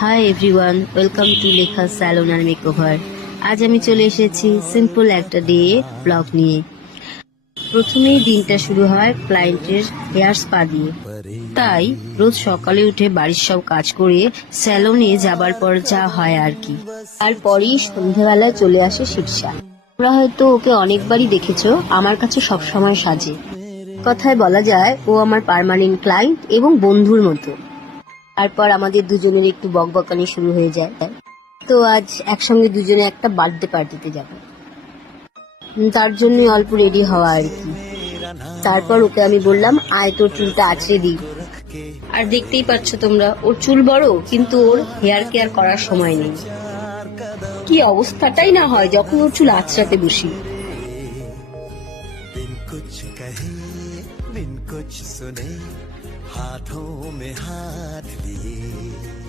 Hi everyone, welcome to লেখা salon আর makeover. আজ আমি চলে এসেছি সিম্পল একটা ডে ব্লগ নিয়ে। প্রথমেই দিনটা শুরু হয় ক্লায়েন্টের হেয়ার স্পা দিয়ে। তাই রোজ সকালে উঠে বাড়ির সব কাজ করে স্যালনে যাবার পর যা হয় আর কি। তারপরেই সন্ধ্যাবেলায় চলে আসে শীর্ষা। তোমরা হয়তো ওকে অনেকবারই দেখেছো, আমার কাছে সবসময় সাজে। কথায় বলা যায় ও আমার পার্মানেন্ট ক্লায়েন্ট এবং বন্ধুর মতো। তারপর আমাদের দুজনের একটু বকবকানি শুরু হয়ে যায়। তো আজ একসঙ্গে দুজনে একটা বার্থডে পার্টিতে যাব, তার জন্য অল্প রেডি হওয়া আর কি। তারপর ওকে আমি বললাম, আয় তোর চুলটা আঁচড়ে দিই। আর দেখতেই পাচ্ছ তোমরা, ওর চুল বড় কিন্তু ওর হেয়ার কেয়ার করার সময় নেই। কি অবস্থাটাই না হয় যখন ওর চুল আঁচড়াতে বসি। बिन कुछ सुने हाथों में हाथ लिए